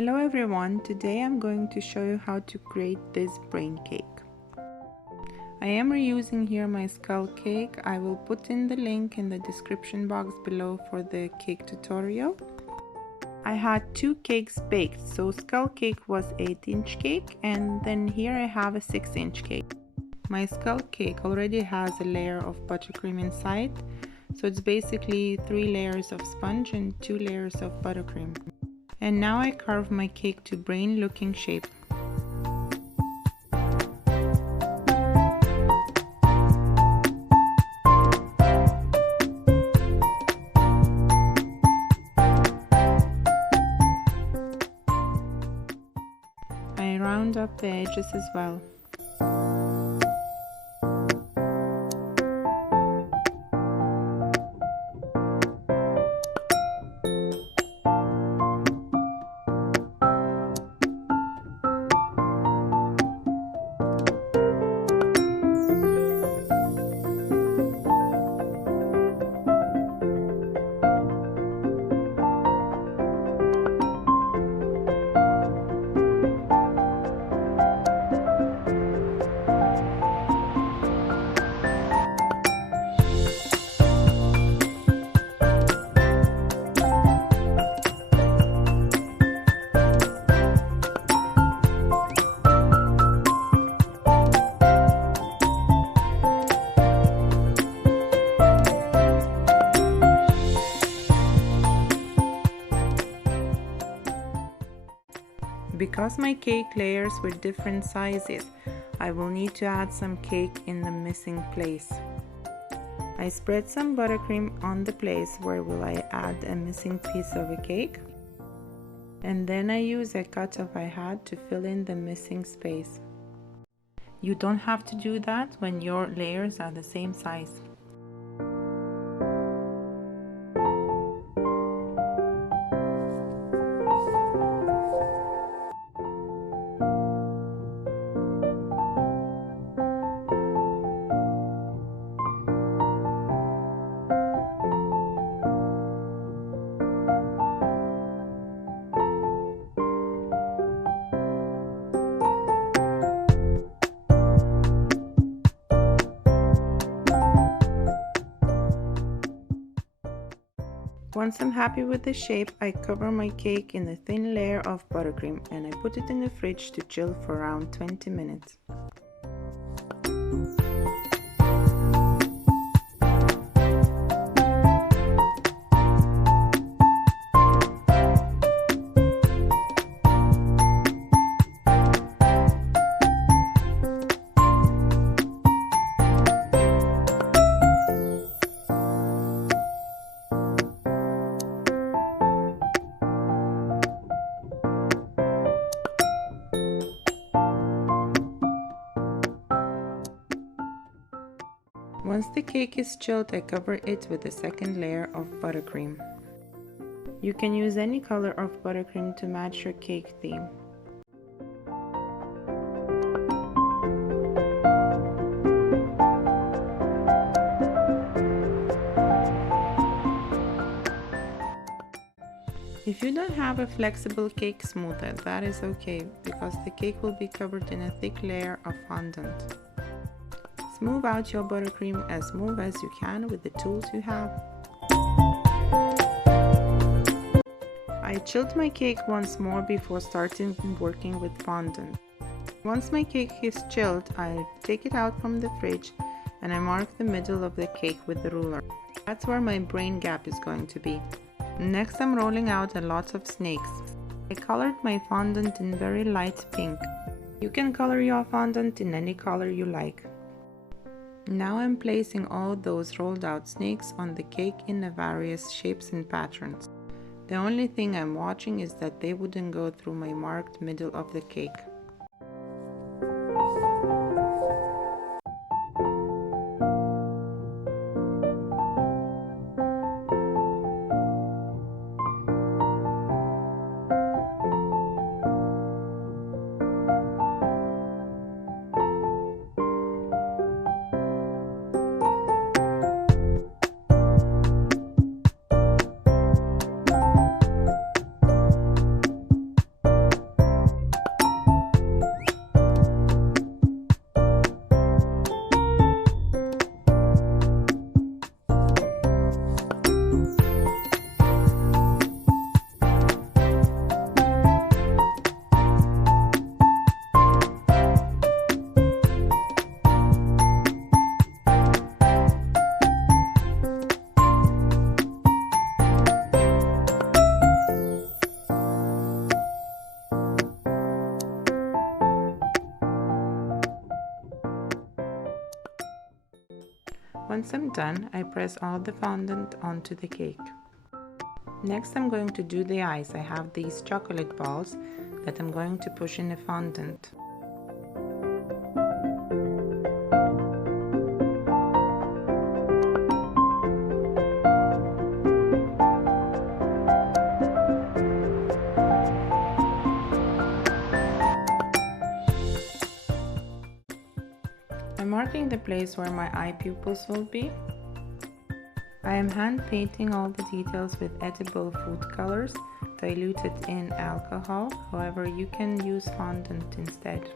Hello everyone, today I'm going to show you how to create this brain cake. I am reusing here my skull cake. I will put in the link in the description box below for the cake tutorial. I had 2 cakes baked, so skull cake was 8-inch cake and then here I have a 6-inch cake. My skull cake already has a layer of buttercream inside, so it's basically 3 layers of sponge and 2 layers of buttercream. And now I carve my cake to brain looking shape. I round up the edges as well. Because my cake layers were different sizes, I will need to add some cake in the missing place. I spread some buttercream on the place where will I add a missing piece of a cake. And then I use a cutter I had to fill in the missing space. You don't have to do that when your layers are the same size. Once I'm happy with the shape, I cover my cake in a thin layer of buttercream and I put it in the fridge to chill for around 20 minutes. Once the cake is chilled, I cover it with a second layer of buttercream. You can use any color of buttercream to match your cake theme. If you don't have a flexible cake smoother, that is okay, because the cake will be covered in a thick layer of fondant. Smooth out your buttercream as smooth as you can with the tools you have. I chilled my cake once more before starting working with fondant. Once my cake is chilled, I take it out from the fridge and I mark the middle of the cake with the ruler. That's where my brain gap is going to be. Next, I'm rolling out a lot of snakes. I colored my fondant in very light pink. You can color your fondant in any color you like. Now I'm placing all those rolled out snakes on the cake in the various shapes and patterns. The only thing I'm watching is that they wouldn't go through my marked middle of the cake. Once I'm done, I press all the fondant onto the cake. Next, I'm going to do the eyes. I have these chocolate balls that I'm going to push in the fondant. I'm marking the place where my eye pupils will be. I am hand painting all the details with edible food colors diluted in alcohol. However, you can use fondant instead.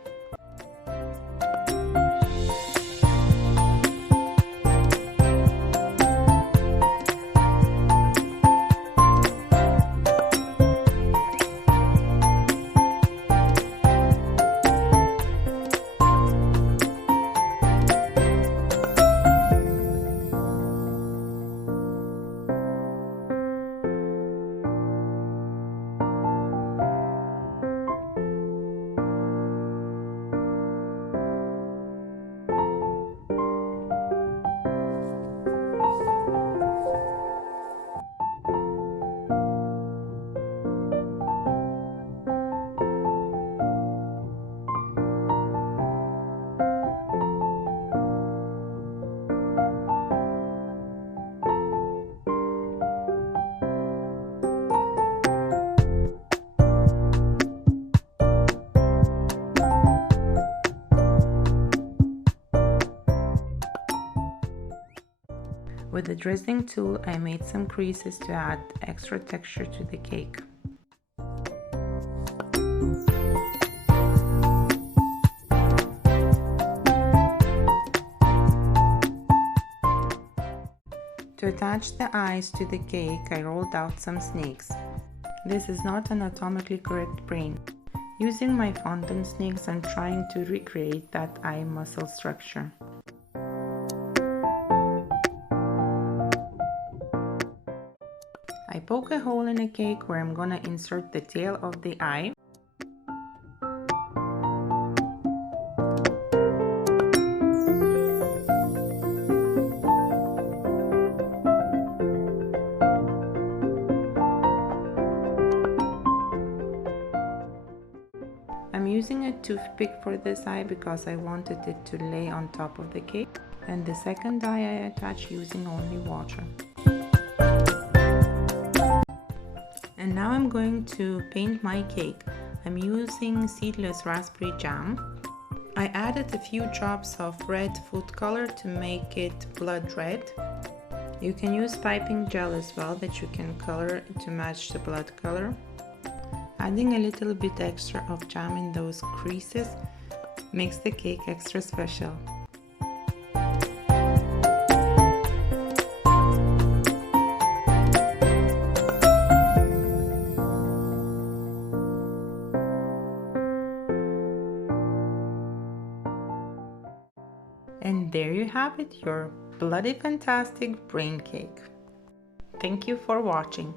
With the drizzling tool, I made some creases to add extra texture to the cake. To attach the eyes to the cake, I rolled out some snakes. This is not an anatomically correct brain. Using my fondant snakes, I'm trying to recreate that eye muscle structure. I poke a hole in a cake where I'm gonna insert the tail of the eye. I'm using a toothpick for this eye because I wanted it to lay on top of the cake, and the second eye I attach using only water. And now I'm going to paint my cake. I'm using seedless raspberry jam. I added a few drops of red food color to make it blood red. You can use piping gel as well that you can color to match the blood color. Adding a little bit extra of jam in those creases makes the cake extra special. And there you have it, your bloody fantastic brain cake. Thank you for watching.